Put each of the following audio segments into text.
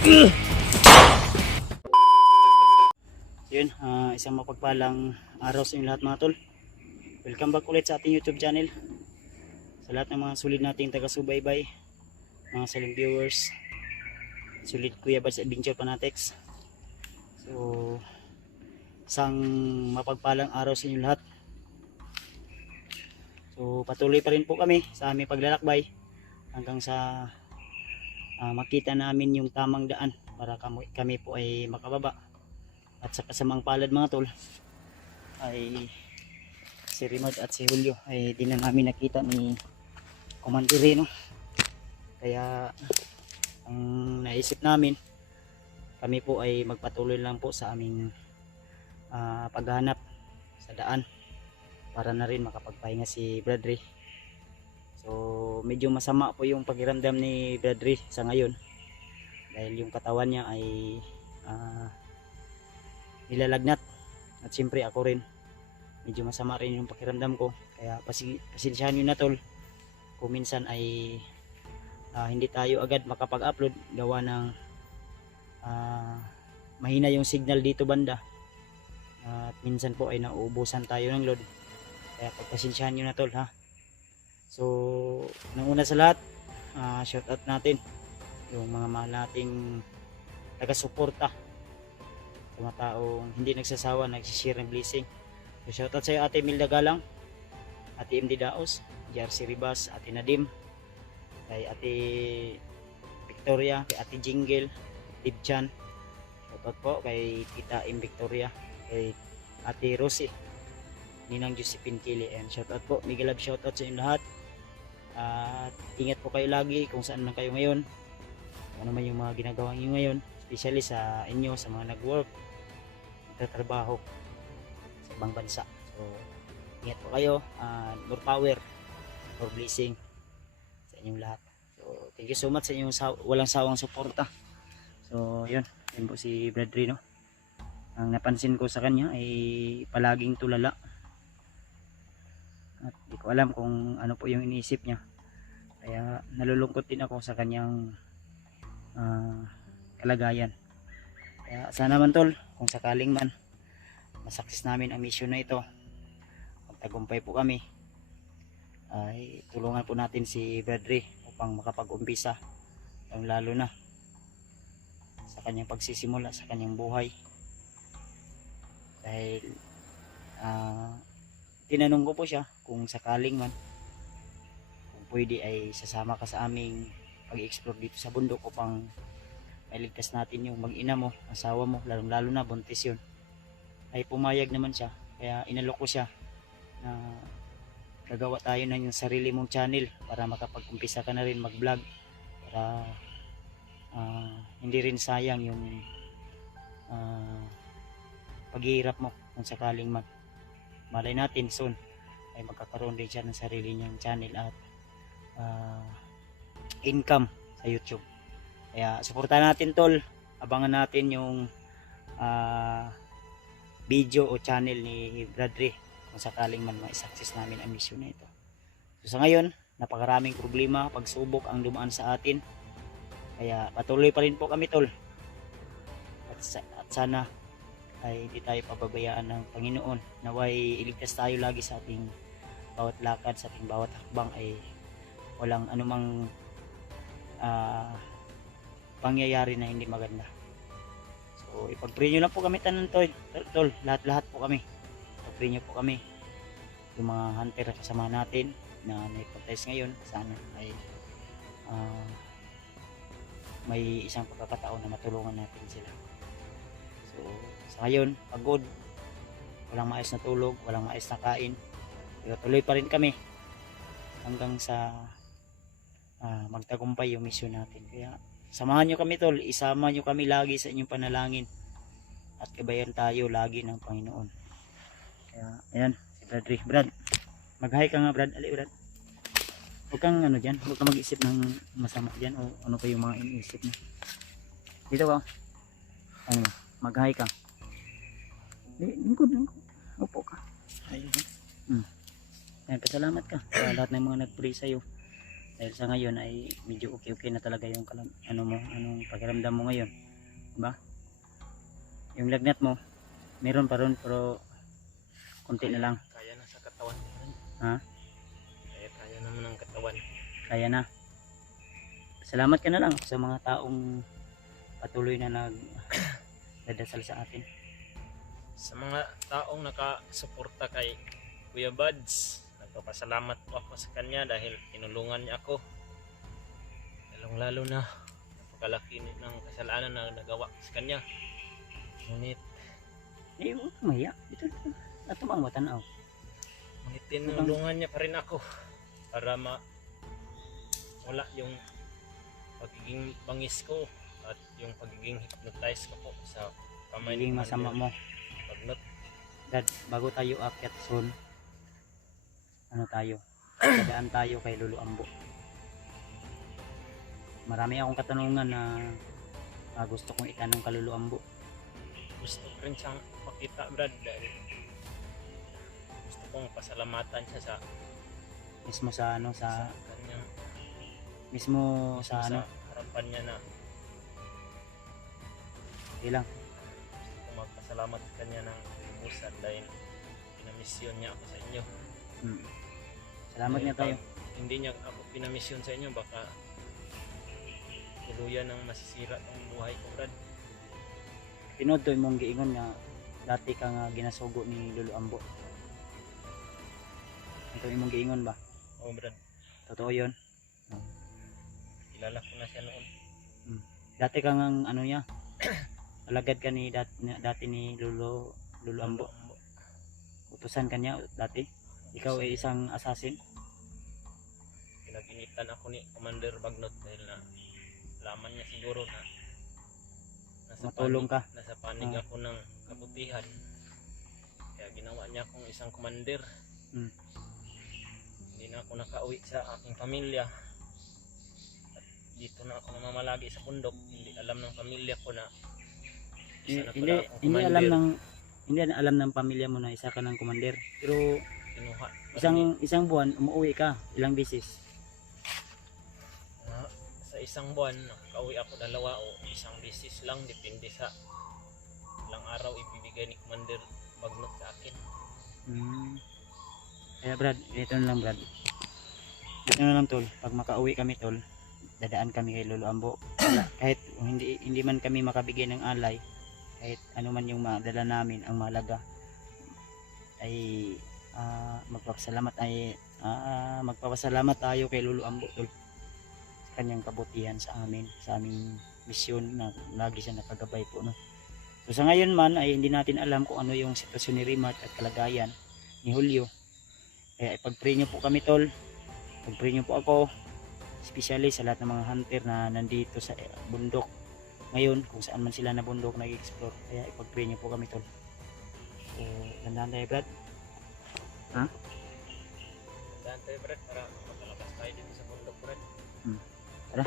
Yun, isang mapagpalang araw sa inyo lahat mga tol. Welcome back ulit sa ating YouTube channel. Sa lahat ng mga sulit nating taga-subaybay, mga silent viewers, sulit Kuya Bad sa Adventure Fanatics. So, isang mapagpalang araw sa inyo lahat. So, patuloy pa rin po kami sa aming paglalakbay hanggang sa makita namin yung tamang daan para kami po ay makababa. At sa kasamang palad mga tol ay si Rimad at si Julio ay di na namin nakita ni Commander Reno. Kaya ang naisip namin, kami po ay magpatuloy lang po sa aming paghahanap sa daan para na rin makapagpahinga si Bradley. So medyo masama po yung pakiramdam ni Bradley sa ngayon dahil yung katawan niya ay nilalagnat, at siyempre ako rin medyo masama rin yung pakiramdam ko. Kaya pasensyahan nyo na tol kung minsan ay hindi tayo agad makapag-upload gawa ng mahina yung signal dito banda, at minsan po ay nauubusan tayo ng load. Kaya pagpasensyahan nyo na tol ha. So nang una sa lahat, shout out natin yung mga mahal nating taga-suporta, mga taong hindi nagsasawa nagsishare ng blessing. So shout out sa iyo Ate Milda Galang, Ate MD Daos, JRC Ribas, Ate Nadim, kay Ate Victoria, kay Ate Jingle, Tibchan. Shout out po kay Tita M Victoria, kay Ate Rosie, Ninang Josephine Kili, and shout out po Miguel Lab. Shout out sa inyo lahat, at ingat po kayo lagi kung saan man kayo ngayon, kung ano man yung mga ginagawa niyo ngayon, especially sa inyo sa mga nag-work, nagtatrabaho sa ibang bansa. So ingat po kayo, more power, more blessing sa inyong lahat. So thank you so much sa inyong walang sawang suporta. So yun po si Bradley, no? Ang napansin ko sa kanya ay palaging tulala, at di ko alam kung ano po yung iniisip niya. Kaya nalulungkot din ako sa kanyang kalagayan. Kaya sana man tol, kung sakaling man masakses namin ang mission na ito, magtagumpay po kami, ay tulungan po natin si Bradley upang makapag-umpisa lalo na sa kanyang pagsisimula sa kanyang buhay. Dahil tinanong ko po siya kung sakaling man, kung pwede ay sasama ka sa aming pag-explore dito sa bundok upang mailigtas natin yung mag-ina mo, asawa mo, lalo na buntis yun. Ay pumayag naman siya. Kaya inalok ko siya na gagawa tayo ng yung sarili mong channel para makapag-umpisa ka na rin mag-vlog, para hindi rin sayang yung paghihirap mo kung sakaling malay natin soon ay magkakaroon din siya ng sarili niyang channel at income sa YouTube. Kaya suportahan natin tol, abangan natin yung video o channel ni Bradley kung sakaling man ma-success namin ang mission na ito. So sa ngayon, napakaraming problema, pagsubok ang dumaan sa atin, kaya patuloy pa rin po kami tol, at sana ay hindi tayo pababayaan ng Panginoon. Naway iligtas tayo lagi sa ating bawat lakad, sa ating bawat hakbang ay walang anumang pangyayari na hindi maganda. So ipag-pray nyo lang po kami tanan tol, lahat po kami. Ipag-pray nyo po kami, yung mga hunter kasama natin na naipag-test ngayon, sana ay may isang pagkakataon na matulungan natin sila. So sa ngayon, pagod, walang maayos na tulog, walang maayos na kain, pero tuloy pa rin kami hanggang sa magtagumpay yung mission natin. Kaya samahan nyo kami tol, isama nyo kami lagi sa inyong panalangin, at kabayan tayo lagi ng Panginoon. Kaya ayan si Bradley. Brad, mag-hi ka nga Brad. Ali Brad, huwag kang dyan, huwag kang mag-isip ng masama dyan o ano pa yung mga iniisip mo. Dito ka, mag-hi ka. Lingkod, upo ka. Ayun. Pasalamat ka sa lahat ng mga nag-pray sa'yo. Dahil sa ngayon ay medyo okay na talaga yung anong pakiramdam mo ngayon, diba? Yung lagnat mo meron pa ron pero konti na lang. Kaya na sa katawan. Ha? Kaya naman ang katawan. Kaya na. Salamat ka na lang sa mga taong patuloy na nagdadasal sa atin. Sa mga taong nakasuporta kay Kuya Buds, nagpapasalamat po ako sa kanya dahil tinulungan niya ako. Lalong-lalo na napakalaki ng kasalanan na nagawa sa kanya. Ngunit Huwag kang mahiya. Ito ato bang matanaw. tinulungan niya pa rin ako para wala yung pagiging bangis ko at yung pagiging hypnotize ko po sa kamay Magiging masama mo. Bagnot. Dad, bago tayo akyat soon, ano tayo? Dadaan tayo kay Lolo Ambo. Marami akong katanungan na gusto kong itanong kay Lolo Ambo. Gusto ko rin siyang pakita, Brad, dahil gusto kong pasalamatan siya sa Mismo sa ano sa kanyang mismo sa ano, harapan niya na ilang. gusto kong magpasalamat sa kanya ng libusan dahil pinamisyon niya ako sa inyo. Salamat Dahil niya tayo. pag hindi niya ako pinamisyon sa inyo, baka tuluyan ng masisira ang buhay ko, Brad. Pinodtoy mong giingon nga dati ka nga ginasugo ni Lolo Ambo. Ito imong giingon ba? Oo, Brad. Totoo 'yon. Kilala ko na siya noon. Dati ka nga ano niya. Alagad ka ni dati ni Lolo Ambo. Utusan ka niya dati. Ikaw ay isang assassin. Pinag-initan ako ni Commander Bagnot dahil na laman niya siguro na Matulong ka. Nasa panig ako ng kabutihan. Kaya ginawa niya akong isang commander. Hindi na ako nakauwi sa aking pamilya. At dito na ako namamalagi sa bundok. Hindi alam ng pamilya ko na isa na pala akong commander. Hindi alam ng pamilya mo na isa ka ng commander. Pero Kinuha. isang buwan umuwi ka ilang beses. Sa isang buwan, nakauwi ako 2 o isang beses lang. Depende sa ilang araw ibibigay ni Commander Bagnot sa akin. Kaya Brad, dito na lang Brad. Dito na lang tol. Pag makauwi kami tol, dadaan kami kay Lolo Ambo. Kahit hindi man kami makabigay ng alay, kahit ano man yung madala namin, ang mahalaga ay magpapasalamat tayo kay Lolo Ambo tol, sa kanyang kabutihan sa amin, sa aming misyon na lagi siya nakagabay po, no? So sa ngayon man ay hindi natin alam kung ano yung sitwasyon ni Rimat at kalagayan ni Julio. Kaya ipag-pray nyo po kami tol, ipag-pray nyo po ako, especially sa lahat ng mga hunter na nandito sa bundok ngayon, kung saan man sila na bundok nag-explore. Kaya ipag-pray nyo po kami tol. So gandaan tayo Brad. Ha? Gandaan tayo, Brad, para makalabas tayo dito sa bundok, Brad. Tara.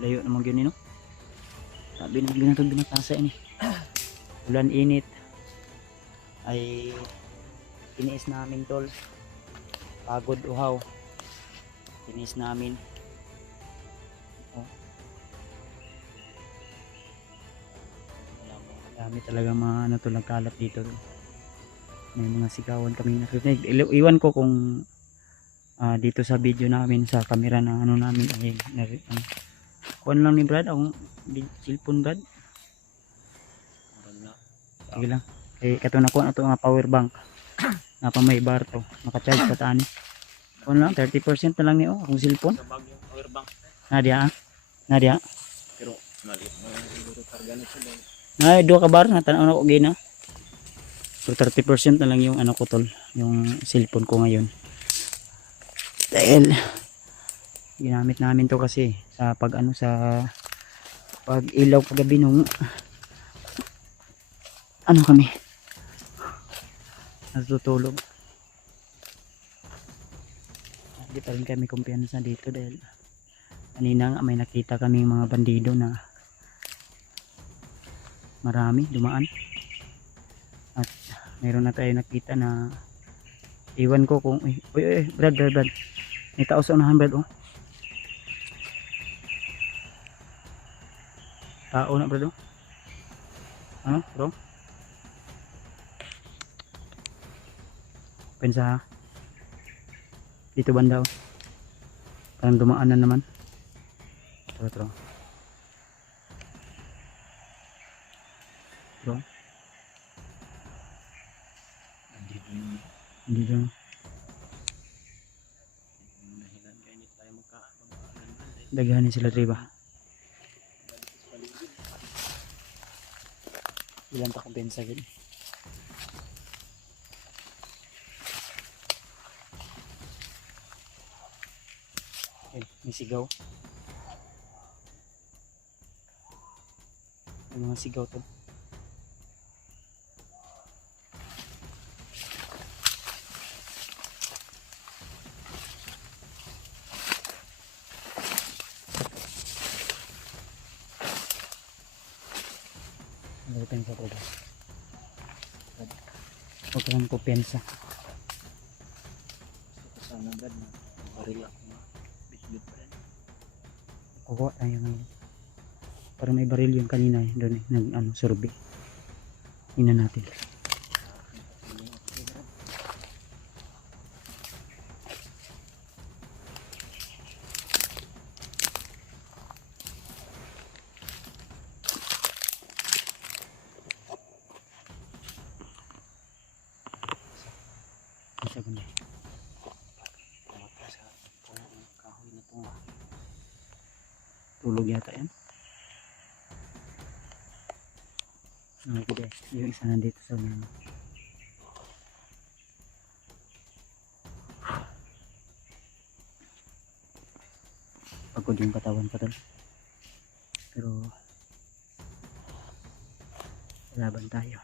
Layo naman yun, no? Sabi na ginatog binatasa ini. Ulan init. Ay tiniis namin tol. Pagod uhaw. Tiniis namin. Dami talaga mga ano to nagkalat dito. May mga sigawan kami narinig. Iwan ko kung dito sa video namin sa camera ng ano namin ay kuhan lang ni Brad akong cellphone Brad. Sige lang. Kato na kuhan ito nga power bank. Nga pa may bar to. Naka-charge pa tani. Kuhan lang 30% na lang niyo akong cellphone. Sa bag yung power bank. Nadia. Pero maliit mo lang siguro karga na siya. Ay, 2 ka bar natanaw na ko gina. So 30% na lang yung ano ko tol, yung cellphone ko ngayon. Dahil ginamit namin to kasi sa pag ilaw kagabi nung ano kami natutulog. Hindi pa rin kami kumpiyansa dito dahil kanina nga may nakita kaming mga bandido na marami dumaan at meron na tayo nakita na iwan ko kung uy Brad May tao sa unahan Brad oh. Tao na Brad oh. Ano bro? Pensa ha. Dito banda oh. Parang dumaan na naman. Tro. Bro. Hindi dyan. Dagahanin sila triba. Ilan ta kung pensa gini. Okay, may sigaw. May mga sigaw to. May pensa ko ba? Huwag ka lang po pensa. Sana Brad na baril ako na bit-bit pa rin. Kukuha tayo ngayon. Para may baril yung kanina eh. Doon eh. Nag survey. Ina natin. Isa ganda. Kahoy na to. Tulog yata yan. Okay, yung isa nandito sa mga. Pagod yung katawan ko tol. Pero laban tayo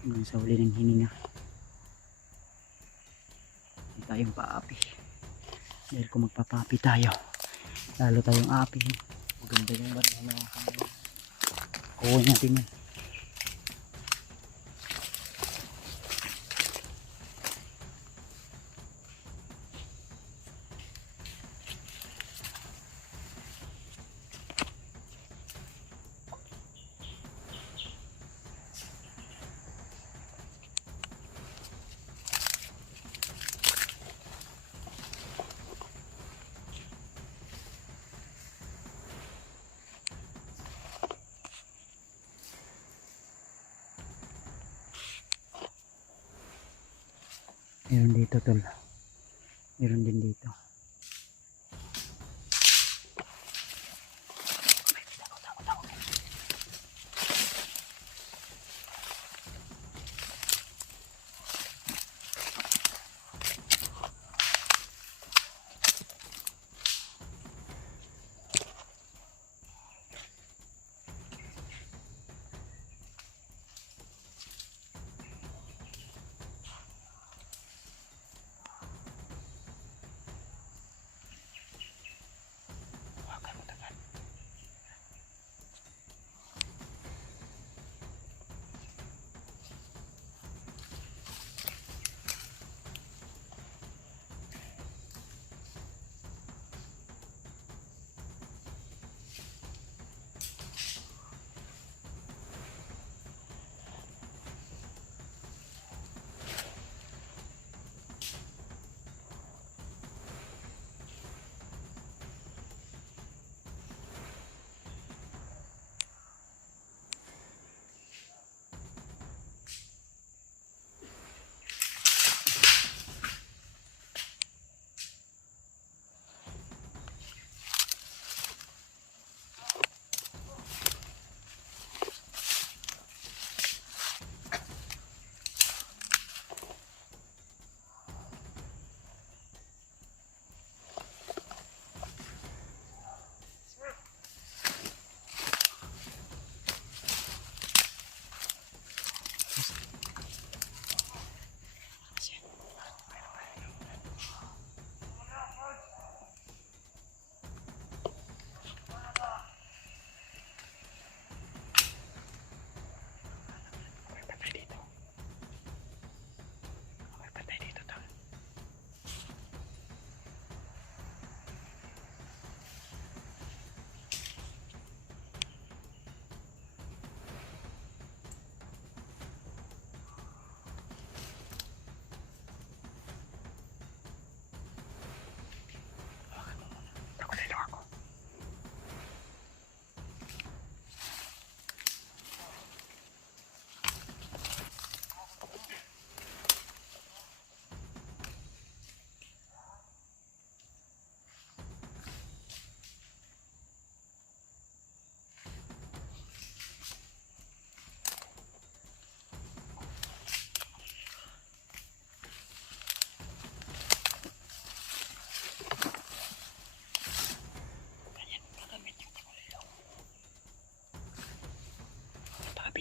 hanggang sa huli ng hininga. Hindi tayong paapi dahil kung magpapaapi tayo lalo tayong aapi. Maganda yung baril na kuha natin yan. Meron dito tol. Meron din dito.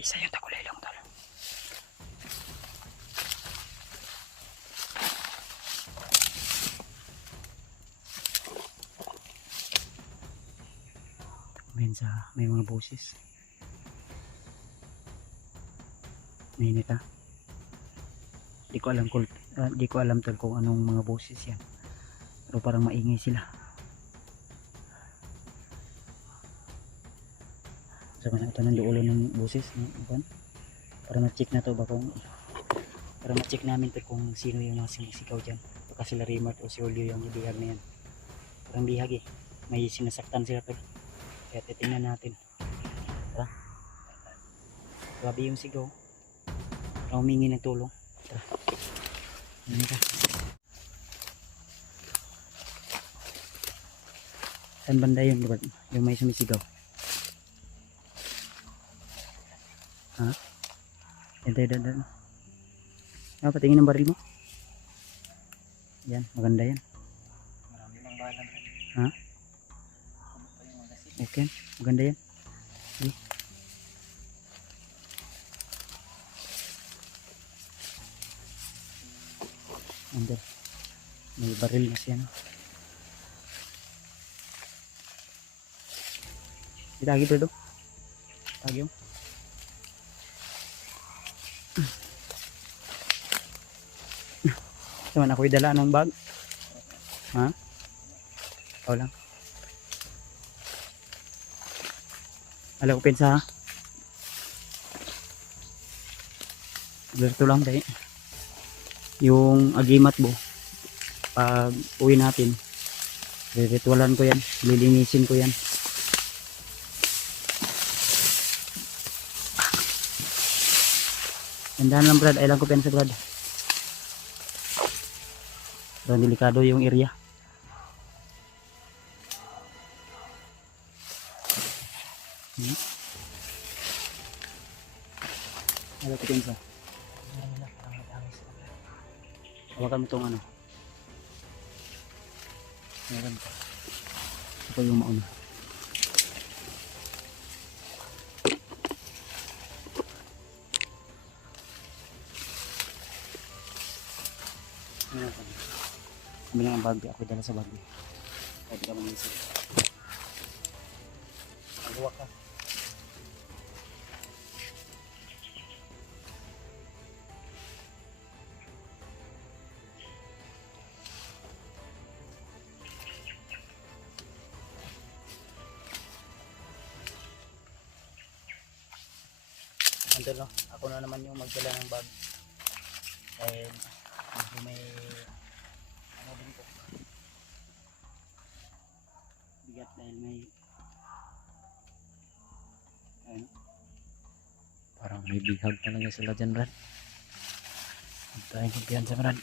Isa yung takulay lang tol. May mga boses. Mainit ha. Di ko alam tol kung anong mga boses yan. Pero parang maingay sila. Saka na ito ng ulo ng boses no? Para ma-check na to ba kung para ma-check namin to kung sino yung mga sinisigaw dyan. Baka sila Raymart o si Julio yung ibihag na yan. Parang bihag eh. May sinasaktan sila tol. Kaya titingnan natin. Tara. Grabe yung sigaw. Para humingi ng tulong. Tara. Ano ka? Saan banda yun? Yung may sumisigaw. Ha? Yan. Patingin ng baril mo. Yan, maganda yan. Marami ng balang. Ha? Okay, maganda yan. Okay. Under. May baril na siya no. Itagi bro. Tagi mo. Naman ako'y dala ng bag. Ha? Ikaw lang. Alam ko pensa ha. Berto lang tayo. Yung agimat bo. Pag uwi natin. Ritualan ko yan. Lilinisin ko yan. Tandaan lang brad. Ay lang ko pensa brad. Pero delikado yung area. Ano ko pinsa? Hawakan mo itong ano. Hawakan ko. Ito yung mauna. Kami lang ang bagay. Ako dala sa bagay. Pwede ka mangisip. Maghuwak ka. Andun no, ako na naman yung magdala ng bag. Dahil medyo may ano din po. Bigat dahil may ano, parang may bihag talaga sila dyan Brad. Huwag tayong kumpiyansa Brad.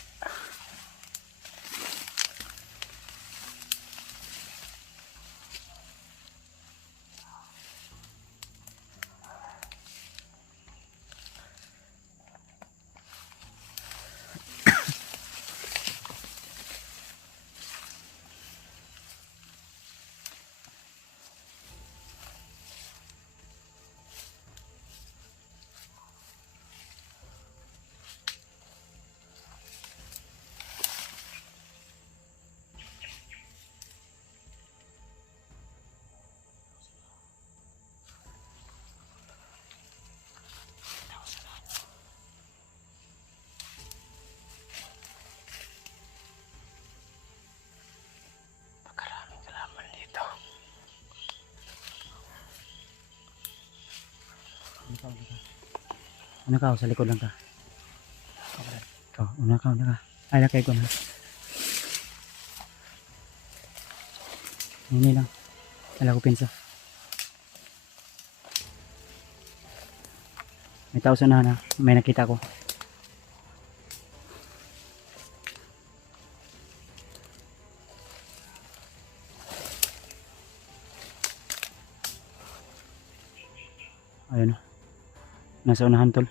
Una ka, sa likod lang ka. Ikaw, una ka. Ay, lakay ko na. Hindi lang. Wala ko pinsa. May tao sa na. May nakita ko. Ayun. Nasa unahan tol.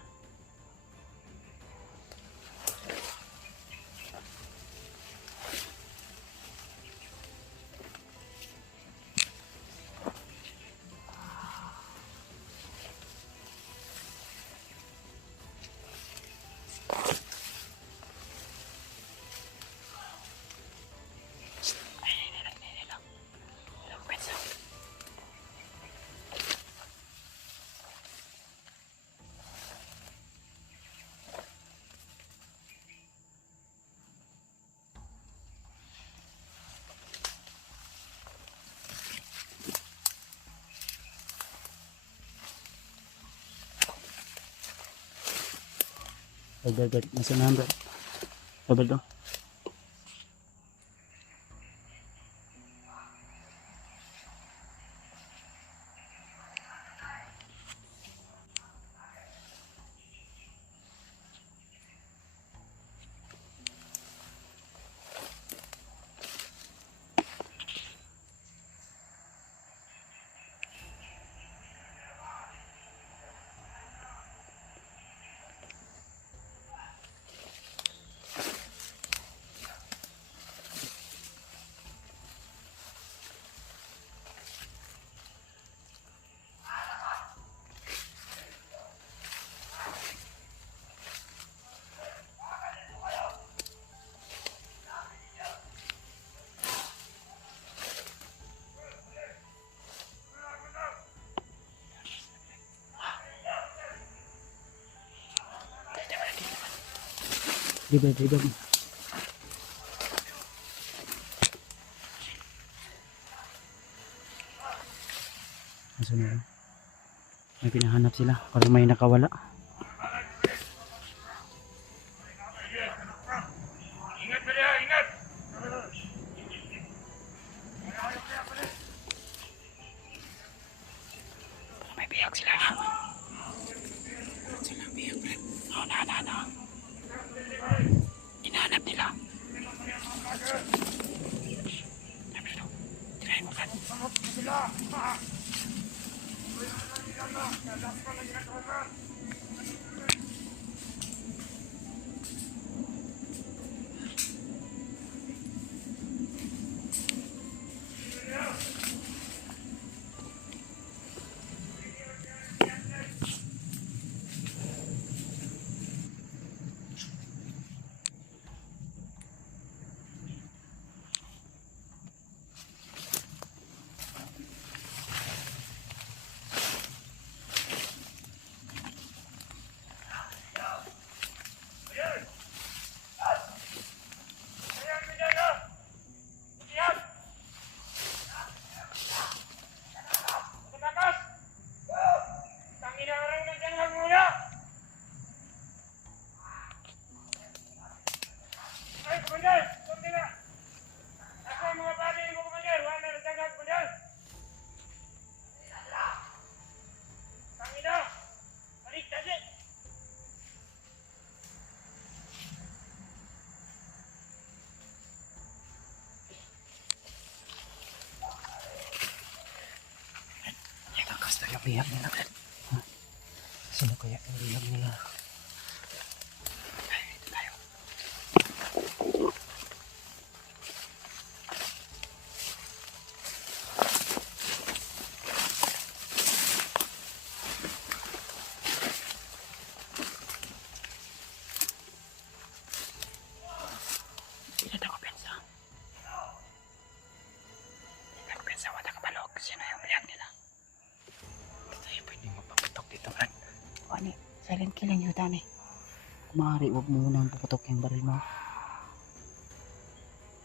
Agad masunahan bro. Sabad to. Diba. Aso na yun. May pinahanap sila. Parang may nakawala. May biyak sila. Sila biyak rin. Oh, na. Hinahanap nila. Tirahin mo, Brad. Biyak nila, Brad. Sino kaya ang biyak nila? Ay, dito tayo. Tidak ako pensa. Tidak ako pensa, wala kabalog. Sino yung biyak nila? Pwede mapaputok dito, Brad. O, ani, silent killing yun, tani. Kung maaari, huwag mo munang puputok yung baril mo.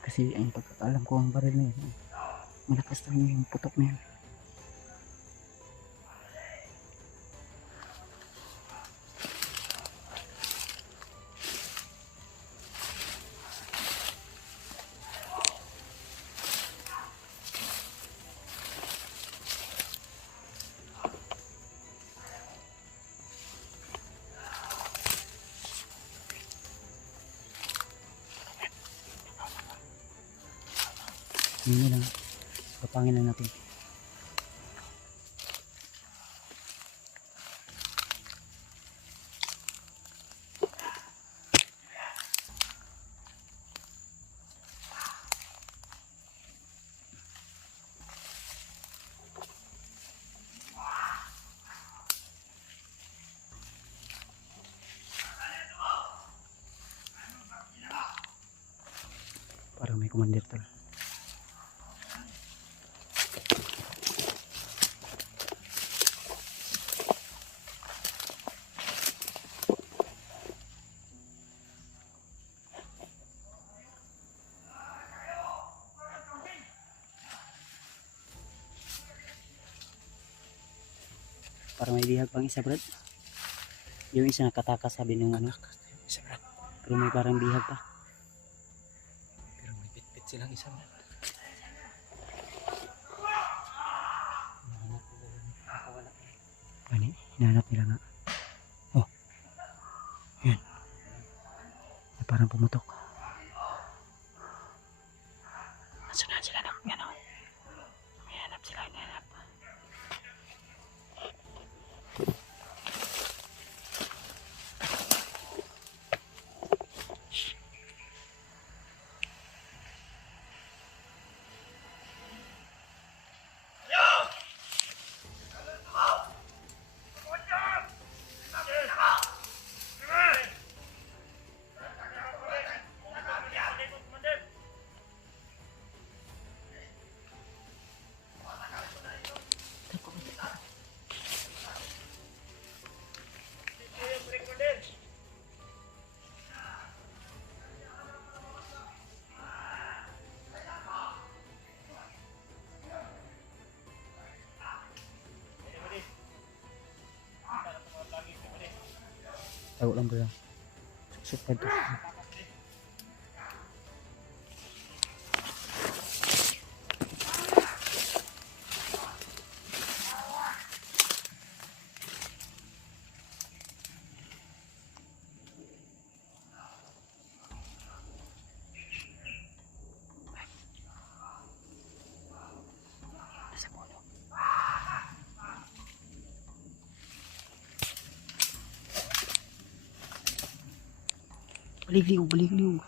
Kasi ang pagkakalam ko, ang baril na yun, malakas na yung putok na yun. Hindi lang. Papangin lang natin. Parang may commander tol. Parang may bihag pang isa, Brad. Yung isa nakatakas, sabi nung ano. Pero may parang bihag pa. Pero may bit-bit silang isa man. Ano, hinahanap nila nga. Oh. Yan. May parang pumutok. Nasunan sila ng ano. Hinahanap sila, hinahanap. Tahu lang bro. Super to. Nasa puno. Balik-liw, balik-liw.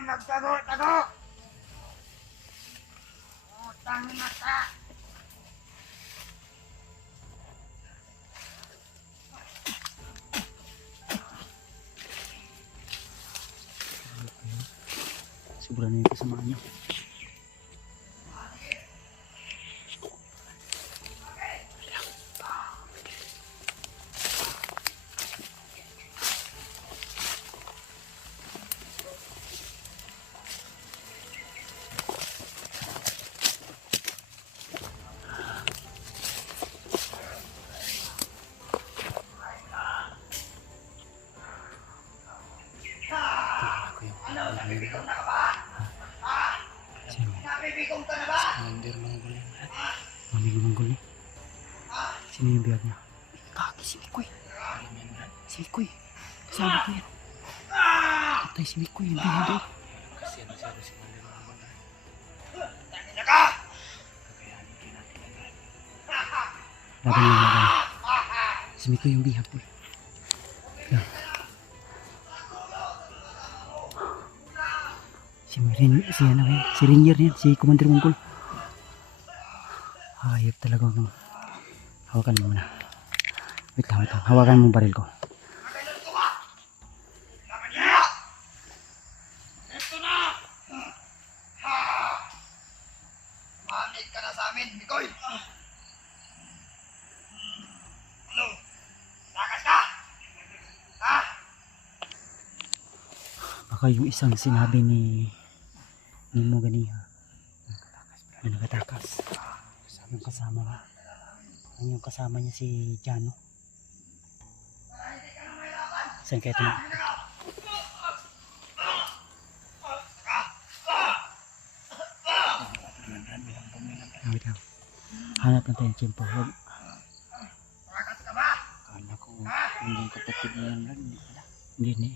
Magtago! Utang mata! Sobra na yung kasamaan niya. Nabibigong ka na ba? Commander Manggol yan. Mami gumanggol eh. Sino yung biyag niya? Kaki si Mikoy. Si Mikoy. Kasama ko yan. Patay si Mikoy. Yung biyag eh. Kasi ano sabi si Commander Manggol na. Tangin na ka! Kakayanin kayo natin agad. Laban lang laban. Si Mikoy yung biyag eh. Yan. Si Rainier yan, si Commander Mongol. Hayop talaga ng hawakan mo muna. Wait lang, hawakan mo baril ko. Ito na! Manik ka na sa amin, Mikoy! Ano? Takas ka! Ha? Baka yung isang sinabi ni mo ganiha na nakatakas. Yung kasama ba? Yung kasama niya si Jano. Saan kaya ito na? Wait lang. Hanap lang tayong tiyempo. Takas ka ba? Kala ko hindi kapatid niya yan lang. Hindi.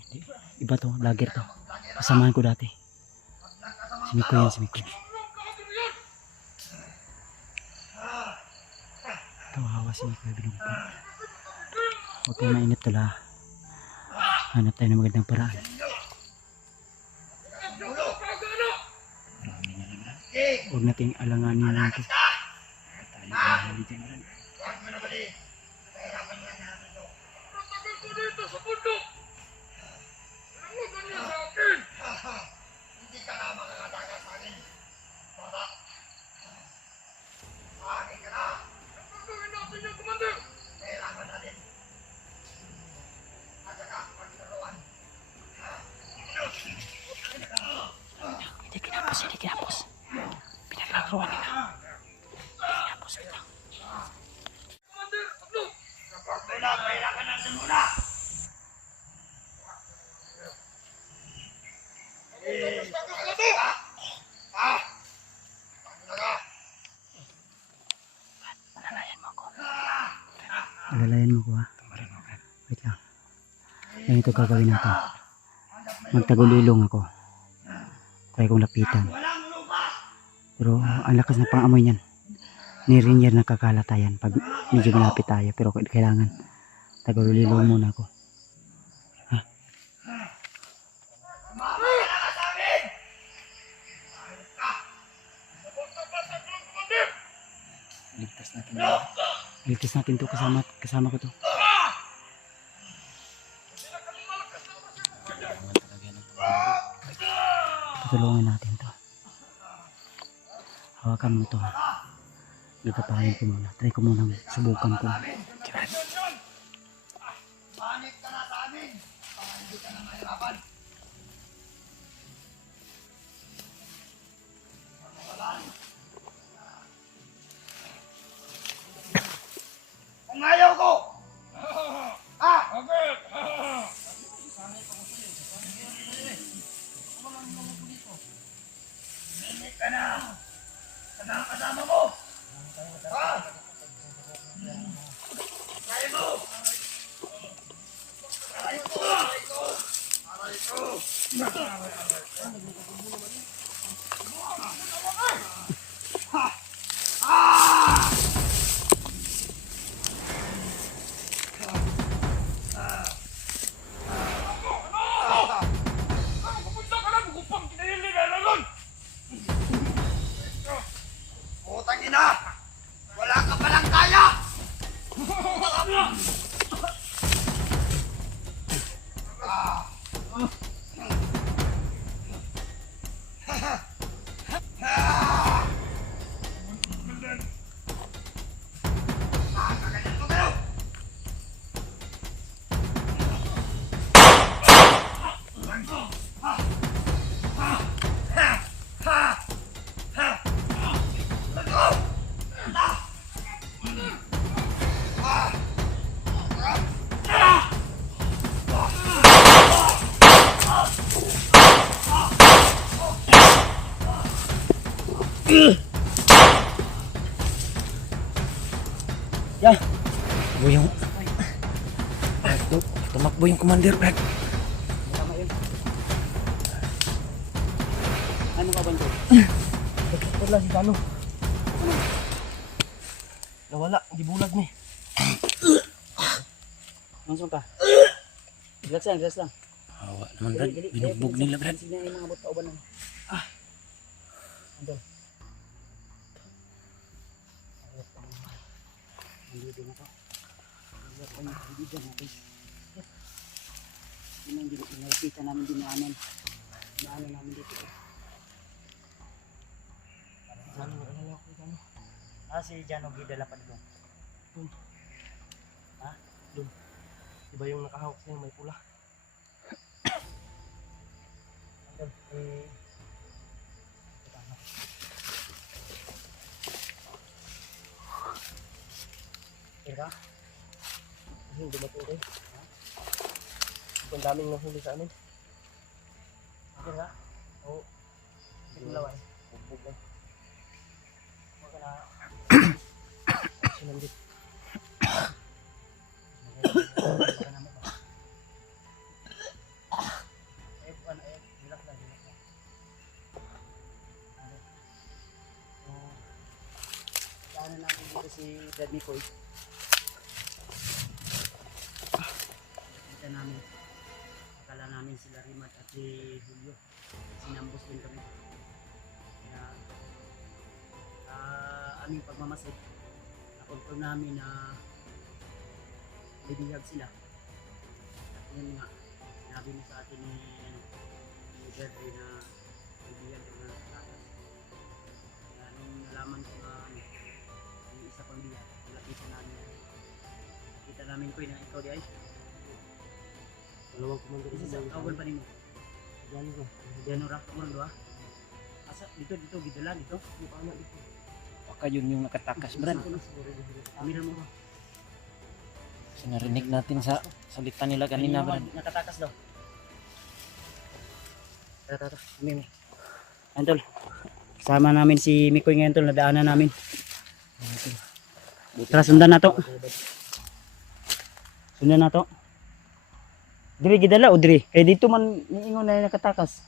Iba to, vlogger to. Kasamahan ko dati. Si Mikoy yan, si Mikoy. Kawawa si Mikoy, binumpay. Huwag kayo mainit tala. Hanap tayo ng magandang paraan. Marami na naman. Huwag nating alanganin lang ito. Tayo mahali dyan lang. Huwag mo na bali. Kahirapan nga namin ito. Tagal ko dito sa bundok! hindi kinapos. Pinaglaruan nila. Kinapos ito. Kapag muna, kailangan natin muna. Alalayan mo ko ha. Wait lang. Ganito gagawin natin. Magtagulilong ako. Kaya kong lapitan. Pero ang lakas na pang-amoy niyan. Ni-ringer na kakalatayan pag medyo malapit tayo. Pero kailangan tagulilong muna ako. Ha? Ligtas natin. Ligtas natin to, kasama ko to. Tutulungan natin to. Hawakan mo to. Gagapangin ko muna. Try ko muna subukan ko. Manik ka na sa amin. Hindi ka na mahirapan. Kung ayaw ko! Ah! Bakit? Manik ka na! Kasama mo! Ha? Kaya mo! Aray ko! Aray ko! Aray ko! Ah! Putang ina! Wala ka palang kaya! Yan. Tumakbo yung commander, Brad. Ano ka banto? Wala si Dano. Nawala, di bulag ni. Mansong ka. Relax lang, relax lang. Hawa naman Brad, binugbog nila Brad. Sige na yung mga bot-pauban na. Andol. Nandito na to. Nandito natin. Yun ang nakikita namin dinaanan. Dinaanan namin dito. Dano, naalala ko Dano. Si Jano Gidala pa doon. Ha? Doon. Diba yung nakahawak sa'yo may pula? Andol, Tira. Hindi matuloy. Ang daming nahuli sa amin. Tira? Oo. Hindi lawan. Bugbog lang. Huwag ka na. Sinandit. Daanan natin dito si Dad Mikoy. Kita namin. Akala namin sila Rimad at si Julio. Sinambos din kami. Kaya aming pagmamasid, na-confirm namin na bibihag sila. At yun nga, sinabi mo sa atin ni Jeffrey na bibihag na tatas. Kaya nung nalaman ko na yung isa pang bihag, lapitan namin. Nakita namin ko na ikaw di ay. Dalawang komando Isa isa sa kawan pa rin mo. Dano. Diyan ora mo doa. Dito, gidala, dito. Yung paano dito. Baka yun yung nakatakas, Brad. Amiran mo ba? Kasi narinig natin sa salita nila kanina, Brad. Nakatakas daw. Tara. Antol. Kasama namin si Mikoy ngayon tol, nadaanan namin. Tara, sundan na to. Sundan na to. Diri gidala o diri. Kaya dito man niingon na nakatakas.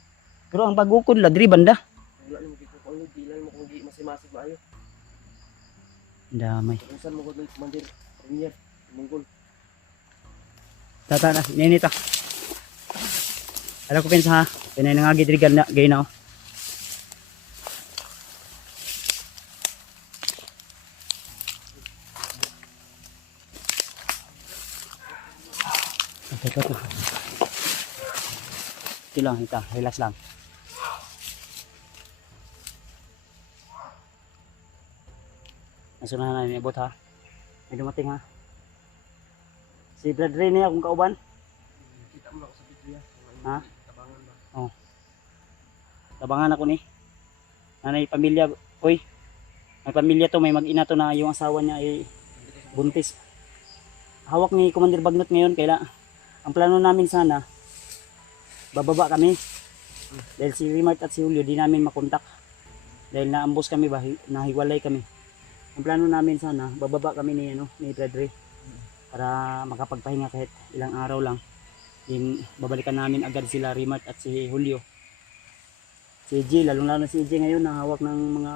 Pero ang pagukod la diri banda. Wala naman dito kung ano, bilan mo kung di masimasig ba ayo. Damay. Usan mo ko ng commander, premier, munggol. Tata na, ninita. Alam ko pensa ha. Pinay nangagi diri ganda gay na. Ito. Ito lang, ito. Relax lang. Nasunahan na niya ha. May dumating ha. Si Brad Ray niya kung kauban. Kita mo na ako sa video ya. Ha? Tabangan ba? Tabangan ako ni. Nanay pamilya. Uy. May pamilya to. May mag-ina to na yung asawa niya ay buntis. Hawak ni Commander Bagnot ngayon. Kaya ang plano namin sana bababa kami. Dahil si Rimart at si Julio di namin makontak. Dahil naambos kami ba, nahiwalay kami. Ang plano namin sana bababa kami ni Brad Ray para makapagpahinga kahit ilang araw lang. Then babalikan namin agad sila Rimart at si Julio. Si EJ, lalong lalo si EJ ngayon na hawak ng mga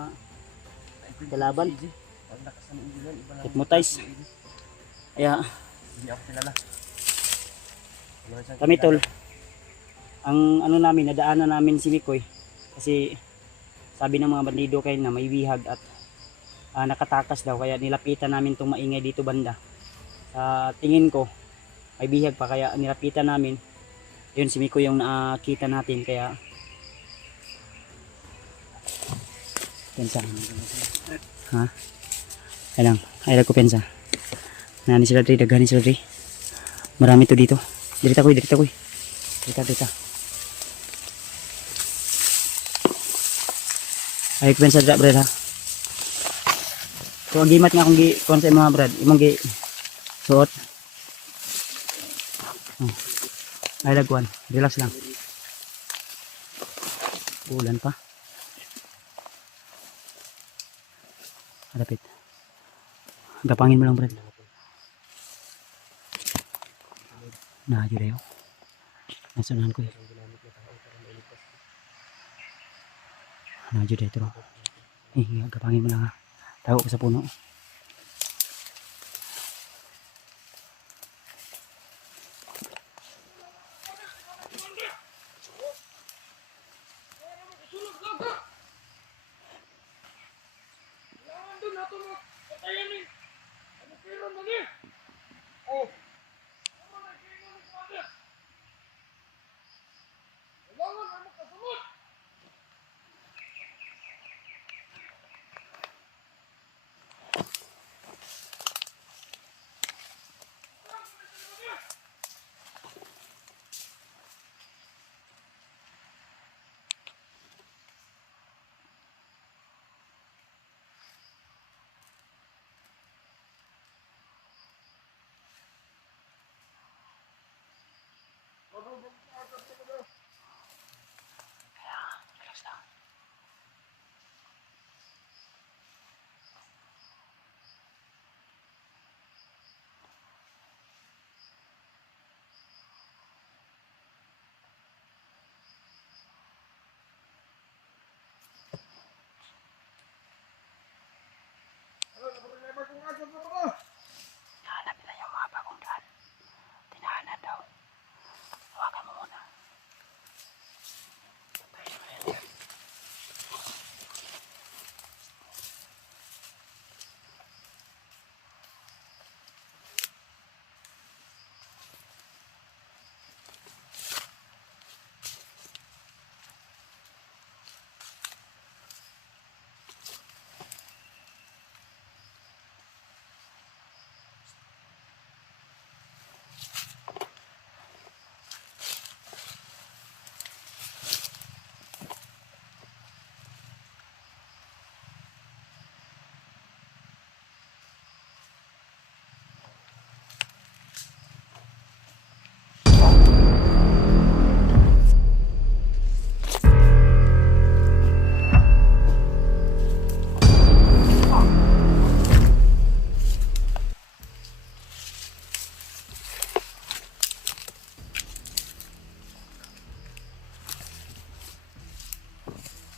kalaban. Pag nakasama ang bilan, iba na. Hypnotize. Kaya Hindi ako kilala. kami tol, ang ano namin, nadaanan namin si Mikoy kasi sabi ng mga bandido kayo na may bihag at nakatakas daw, kaya nilapitan namin itong maingay dito banda. Sa tingin ko may bihag pa, kaya nilapitan namin. Yun si Mikoy yung nakita natin, kaya pensa ha, ay lang ko pensa nani sila diri, daghan sila diri, marami to dito. Dirita koy. Dirita. Ay pensa dra brad ha. So ang gimat nga akong kuan sa mga brad, imong gi suot. Ay lagwan, relax lang. Ulan pa. Malapit. Gapangin mo lang brad. Nadyo dayo. Nasunahan ko eh. Nadyo dayo tro. Gapangin mo lang ha. Tago ko sa puno.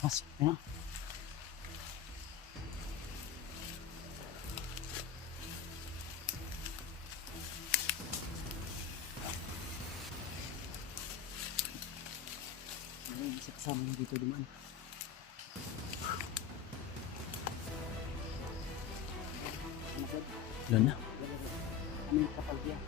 Mas, ano? Ay, isa kasama mo dito dumaan. Wala na. Ano yung kapal diyan?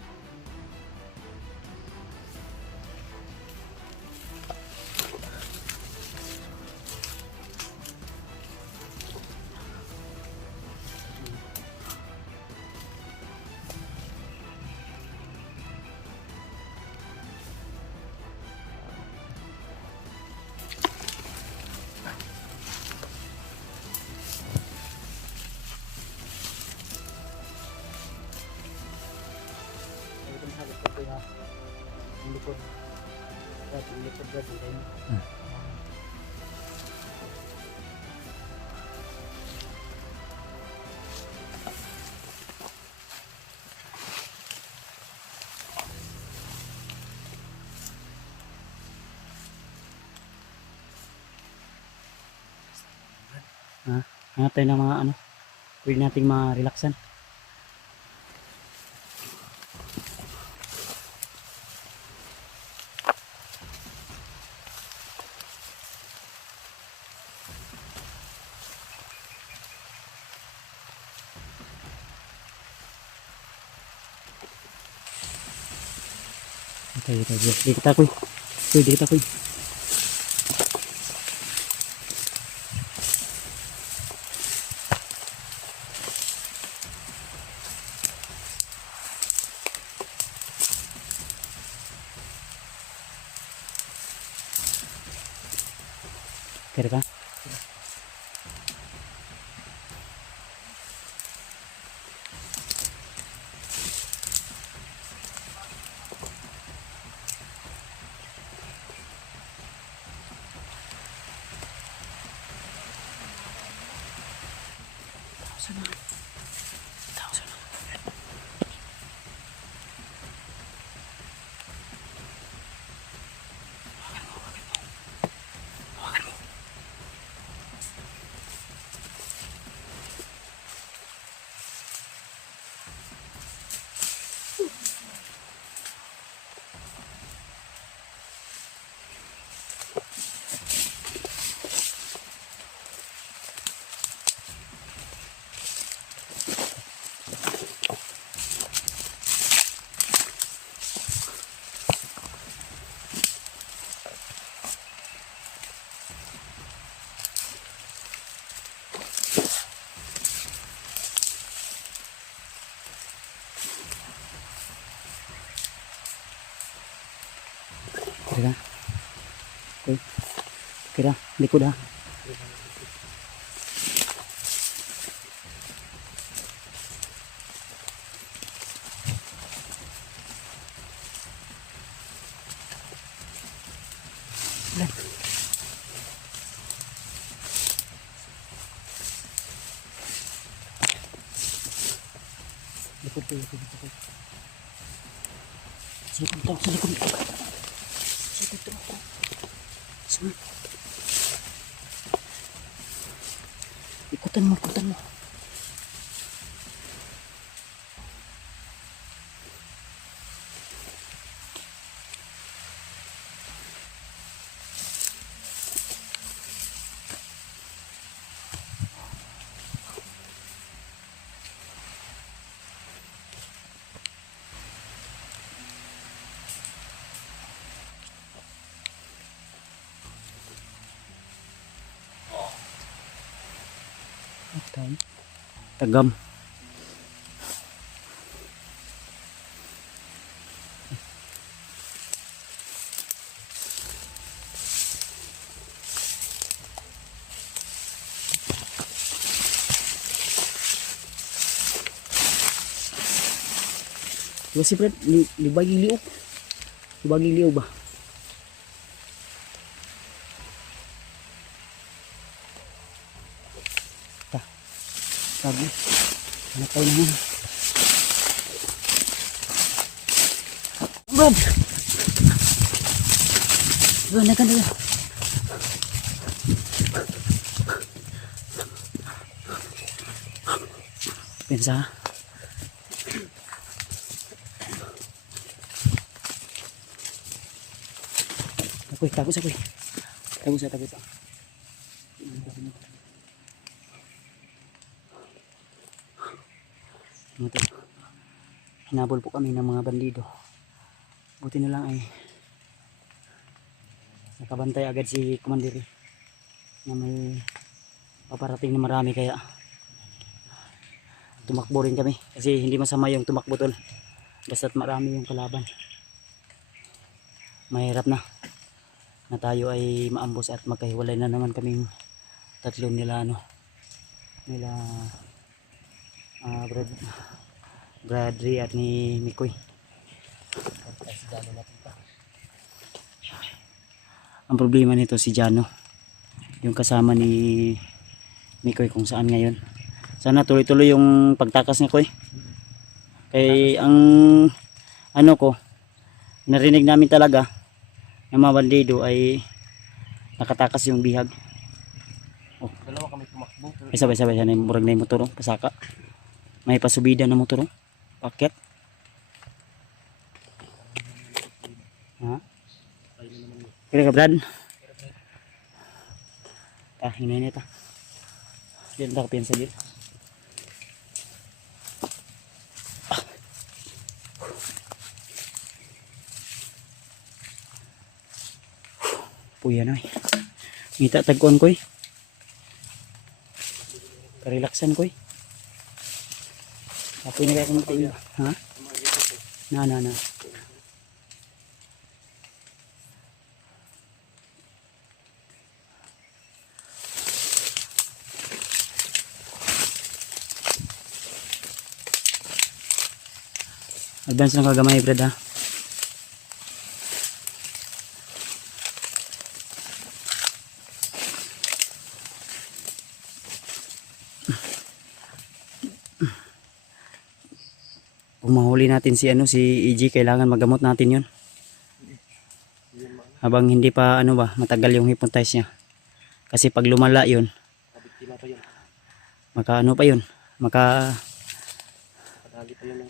Ito na sabi ko kuya. Hindi ko. Hindi ko dito. Hanap tayo ng mga ano, pwede nating ma-relaxan. Di kita kuy. Kuy, di kita kuy. Kira ka? Kira. Kuy. Kira, likod ha. Likod ko, likod ko. Sa likod to, sa likod to. Sa likod to. Sunod. Ikutan mo, ikutan mo. Tagam. Diba si Fred, libagi liog. Libagi liog ba? Sabi, hanap tayo naman. Brad! Brad, naganda na. kapensa ha. Tagoy, tagos ako'y. Tagos ha, tagos ha. Ano to? Hinabol po kami ng mga bandido. Buti na lang ay nakabantay agad si Commander na may paparating na marami, kaya tumakbo rin kami kasi hindi masama yung tumakbo tol, basta't marami yung kalaban. Mahirap na tayo ay maambos at magkahiwalay na naman kaming tatlo nila nila Bradley at ni Mikoy. Ang problema nito si Jano, yung kasama ni Mikoy kung saan ngayon. Sana tuloy-tuloy yung pagtakas ni Koy. Kay ang ano ko, narinig namin talaga ng mga bandido ay nakatakas yung bihag. Dalawa kami tumakbo. Ay sabay-sabay sana yung murag na yung motor, pasaka. May pasubida na motor, paket. Ha? Kira ka Brad? Hinay na ito. Diyan na kapiyan sa dito. Puya na eh. Ngita tagkuhan ko eh. Karelaksan ko eh. Apoy na kaya kung tayo. Ha? Na. Advance ng kagamay Brad ha. Kung mahuli natin si EG, kailangan magamot natin 'yon. Habang hindi pa matagal yung hypnotize niya. Kasi pag lumala 'yon, maka pa 'yon,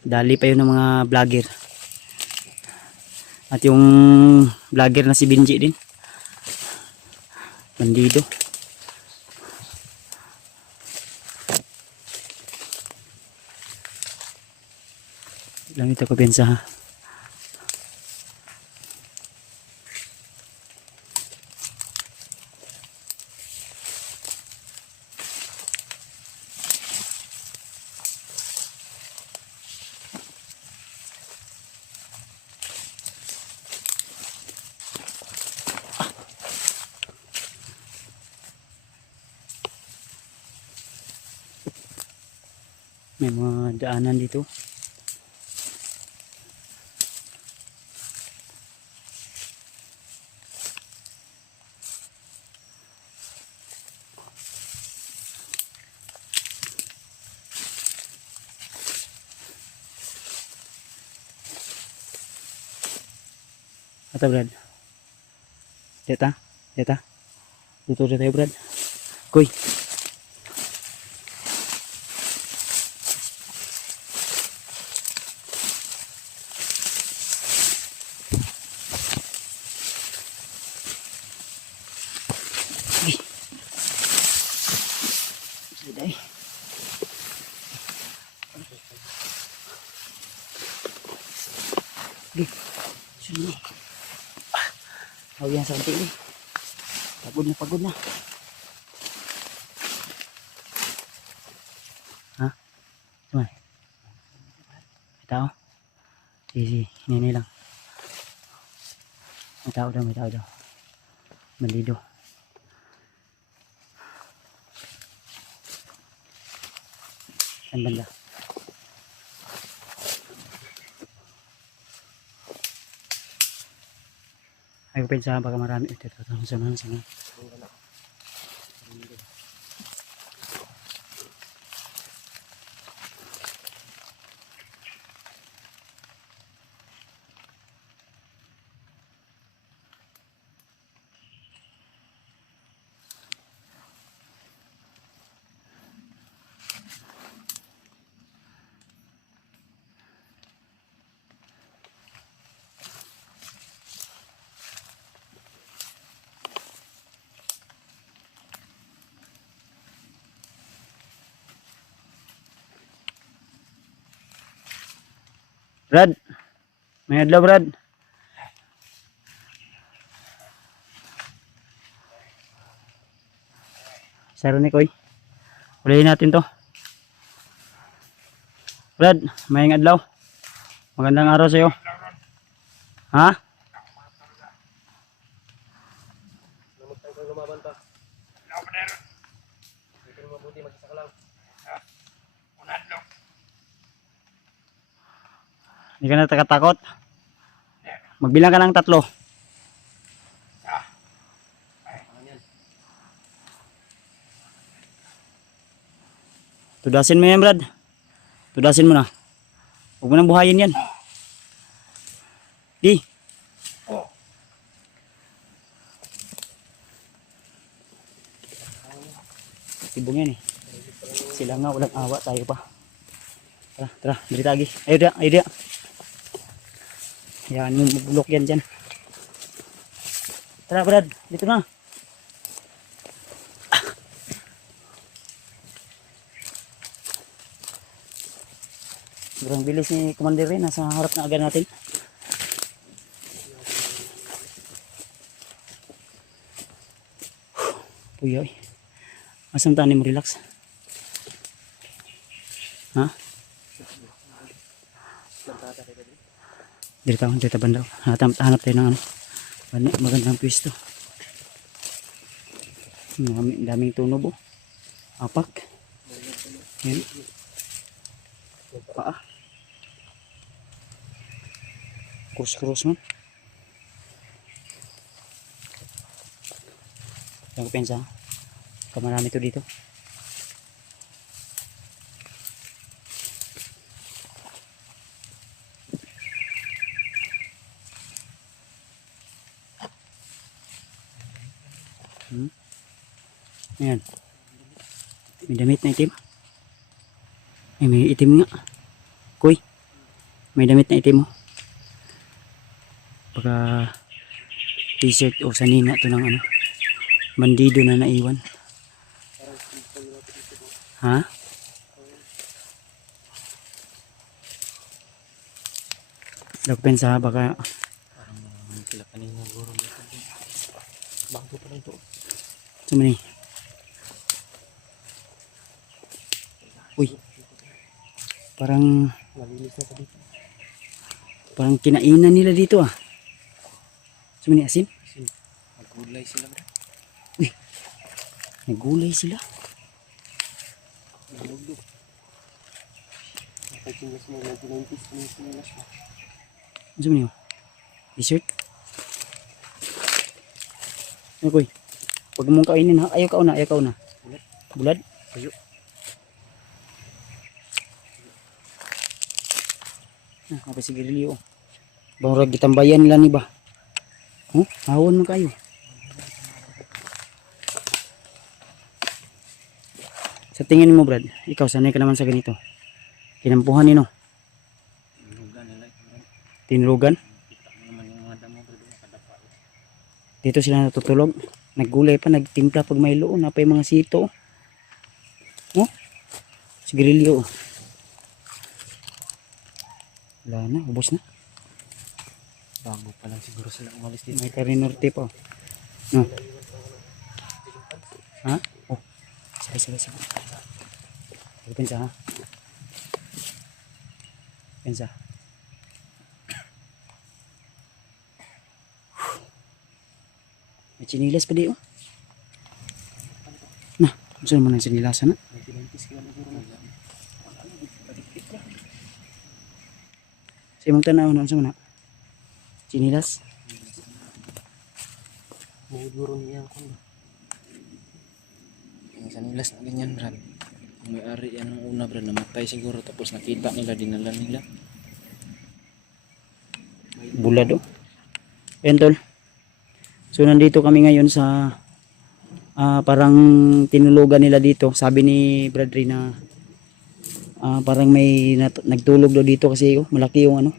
dali pa yun ng mga vlogger. At yung vlogger na si Benji din, bandido. Lang ito ko pensa ha. May mga daanan dito. Ata Brad. Deta. Dito tayo Brad. Kuy. Siday. Sini. Yan sa konti. Pagod na. Ha? Cuman. May tao? Sige. Hinini lang. May tao daw. Bandido. Saan banda? Ay ko pensahan baka marami. Ito. Sana. Brad. May adlaw, Brad. Saro ni Koy. Ulihin natin to. Brad, may adlaw. Magandang araw sa iyo. Ha? Namot tayo kang lumaban pa. Labaner. Hindi mo mabuti, mag-isa ka lang. Unadlo. Hindi ka na takatakot. Magbilang ka ng 3. Ano yan? Tudasin mo yan, Brad. Tudasin mo na. Huwag mo nang buhayin yan. Di. Oh. Tibong yan eh. Sila nga walang awa, tayo pa. Tara, tara, dali tagi. Ayo dia, ayo dia. Yan yung magbulok yan dyan. Tara, Brad, dito na. Sobrang bilis ni Commander rin. Nasa harap na agad natin. Puyoy. Asang tanim mo, relax. Ha? Dito banda. Hanap tayo ng ano. Magandang pwesto. Daming tunob oh. Apak. Yan. Paa. Cross man. Yang pensa. Marami to dito. Ayan. May damit na itim. Ay, may itim nga. Koy. May damit na itim mo. Baka t-shirt o sanina to ng ano. Bandido na naiwan. Ha? Nagpensa baka Parang sila kanina guro dito. Bago pa lang ito. sumani. Uy. Parang Nalilis na sa dito. parang kinainan nila dito ah. Sumani asin? Nagulay sila bro. Nagulay sila. Nalugdog. Nakaitingas mo 1990s. Nililis mo. Sumani oh. Dessert. Ano koy? Huwag mong kainin ha. Ayaw ka una. Bulad? Ayo. Apa sigarilyo. Bang rag gitambayan nila ni ba? Hawon man kayo. Sa tingin mo, Brad, ikaw sanay ka naman sa ganito. Kinampuhan ni no. Lugan nila. Tinulugan. Kita mo naman yung mga damo bro. Nakadapa. Dito sila natutulog. Naggulay pa, nagtimpla pag may loon. Napay mga sito. Oh, sigarilyo. Wala na, ubos na. Bago pa lang siguro sila umalis dito. May karinorte pa. No. Ha? Oh. Sige. Pensa ha. Pensa. May chinilas pa di oh. Nah, gusto naman ang chinilasan na. 1990s kaya naguro na. Sa imong tanaw na sa mana. Chinilas. May guro niya kung yung sanilas na ganyan brad. Yung may-ari yan ng una brad, namatay siguro tapos nakita nila, dinala nila. Bulad oh. Ayan tol. So nandito kami ngayon sa parang tinulugan nila dito. Sabi ni Bradry na parang may nagtulog daw dito kasi oh, malaki yung ano,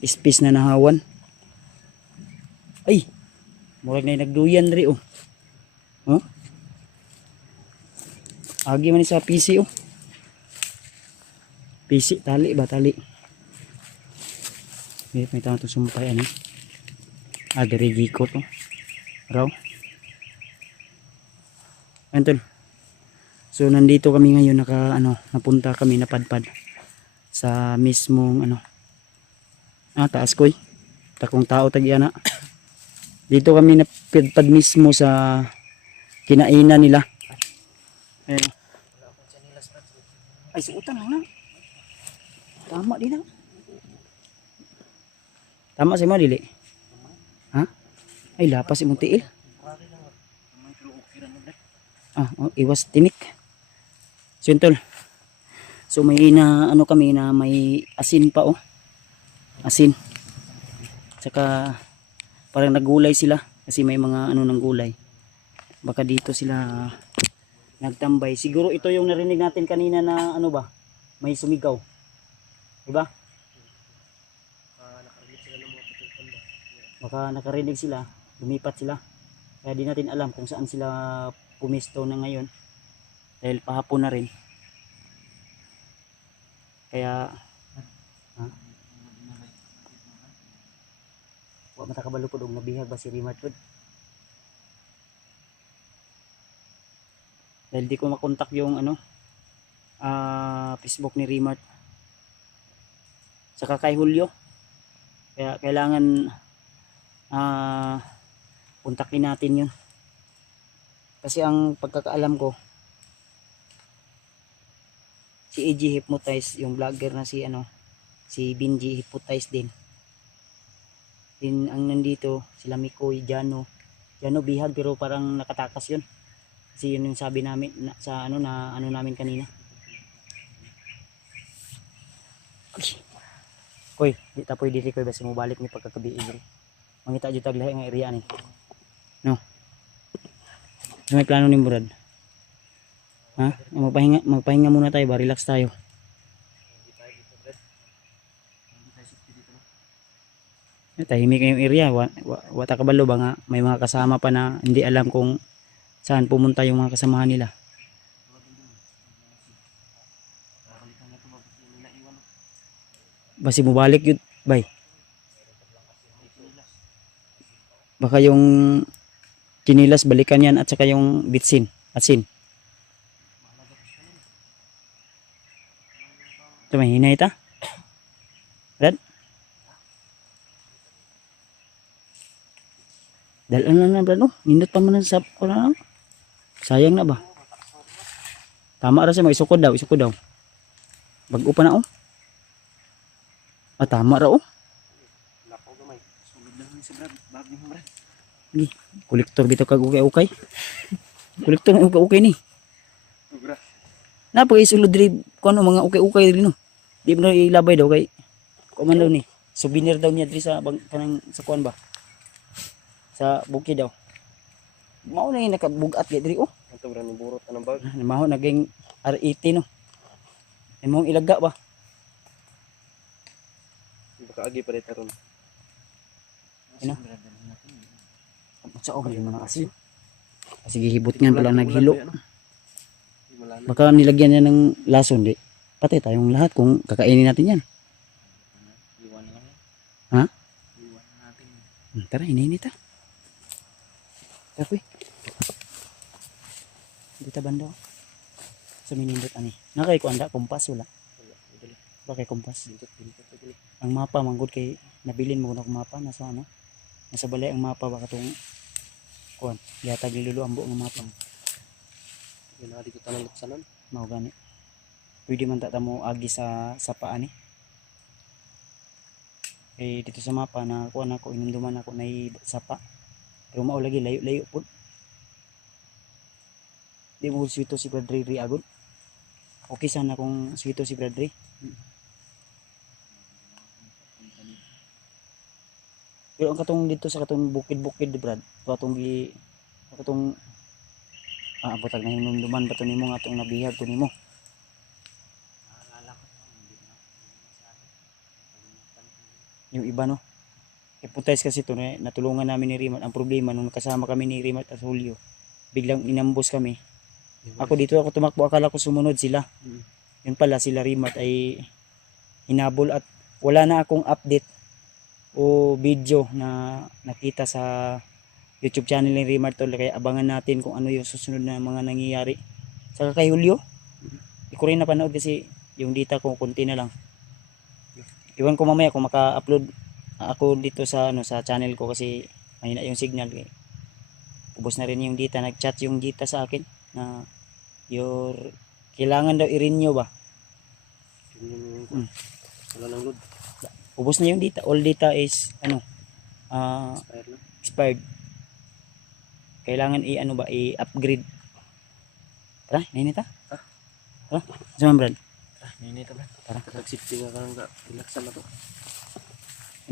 space na nahawan. Ay, murag na nagduyan ri oh. Oh? Agi man ni sa PC oh. PC tali ba tali? May tawag ito sumpay ano. Diri giko to. Raw. Ayun tol. So nandito kami ngayon napunta kami napadpad sa mismong taas koy. Takong tao tagyana. Dito kami napadpad mismo sa kinainan nila. Ayun. Ay suotan lang na. Tama din na. Tama si mo dili. Ha? Ay lapas imong tiil. Iwas tinik. Sintol. So may kami na may asin pa Asin. Saka parang nagulay sila kasi may mga ng gulay. Baka dito sila nagtambay. Siguro ito yung narinig natin kanina na may sumigaw. Diba? Baka nakarinig sila, lumipat sila. Kaya di natin alam kung saan sila pumisto na ngayon. Dahil pahapon na rin. Kaya wa mata kabalo po dong nabihag ba si Rimart po. Dahil di ko makontak yung Facebook ni Rimart. Saka kay Julio. Kaya kailangan kontakin natin yun. Kasi ang pagkakaalam ko si AG hypnotize, yung vlogger na si Benji hypnotize din. Din ang nandito sila Mikoy, Jano bihag pero parang nakatakas yun. Kasi yun yung sabi namin sa namin kanina. Koy, di tapoy dili koy basta mo balik ni pagkakabi diri. Mangita jud tag lahi nga area ni. No. May plano ni Brad. Ha? Magpahinga muna tayo ba, relax tayo. Tahimik yung area, wata kabalo ba nga may mga kasama pa na hindi alam kung saan pumunta yung mga kasamahan nila. Basi mo balik yun, bay. Baka yung kinilas balikan yan at saka yung bitsin, asin. Ito may hinay ta. Brad? Dahil na Brad, nindot pa man sa sayang na ba? Tama ra siya, isukod daw. Bago pa na tama ra Gi, kolektor bitaw kag ukay. Kolektor ng ukay ni. Napa isulod diri kuno mga ukay diri no. Di mo na ilabay daw kay kuman daw ni. Souvenir daw niya diri sa kanang sa kuan ba. Sa bukid daw. Mao na yung nakabugat diri Ato ra ni burot anang bag. Mao naging R80 no. Imong ilaga ba? Baka agi pa rin taron. Sa yung mga asin. Sige, hibot nga pala naghilo. Baka nilagyan niya ng lason, di. Patay tayong lahat kung kakainin natin yan. Iwan na lang yan. Ha? Iwan na natin. Tara, hinainit Tapi. Dito banda. Suminindot ani. Nakay ko anda kompas wala. Bakay kompas. Ang mapa manggod kay nabilin mo na mapa nasa nasa balay ang mapa baka tong kuan yatag lilo ambo ng mapa. Wala dito tanang luksanan. Mao gani. Pwede man ta mo agi sa paa ni. Dito sa mapa na kuan ako inunduman ako nay sapa. Pero mao lagi layo-layo pud. Di mo sito si Brad Ray agud. Okay sana kung sito si Brad Ray. Pero ang katong dito sa katong bukid-bukid Brad, katong abotag na hinumduman ba to nimo nga atong nabihag ko nimo. Yung iba no. Iputay kasi to na natulungan namin ni Rimart. Ang problema nung kasama kami ni Rimart at Julio, biglang inambos kami. Ako dito ako tumakbo, akala ko sumunod sila. Yun pala sila Rimart ay hinabol at wala na akong update o video na nakita sa YouTube channel ni Rimar tol, kaya abangan natin kung ano yung susunod na mga nangyayari. Saka kay Julio, di ko rin napanood kasi yung data ko konti na lang. Iwan ko mamaya kung maka-upload ako dito sa sa channel ko kasi mahina yung signal. Ubos na rin yung data, nag-chat yung data sa akin na your kailangan daw i-renew ba. Wala nang load. Ubos na yung data, all data is expired. Kailangan i-upgrade. Tara, nainita? Tara, sama Brad. Nini ta ba? Tara. Nagsipti nga kang relaxan na to.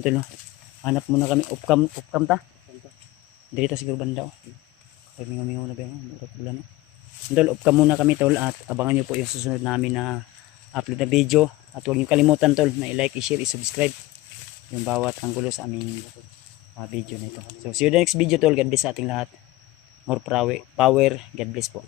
Ito no. Hanap muna kami upcam ta. Dito siguro banda oh. Mingaw na ba yan? Bulan no. Tol, upcam muna kami tol at abangan niyo po yung susunod namin na upload na video at huwag niyo kalimutan tol na i-like, i-share, i-subscribe yung bawat anggulo sa aming video na ito. So see you the next video tol. God bless sa ating lahat. More power. God bless po.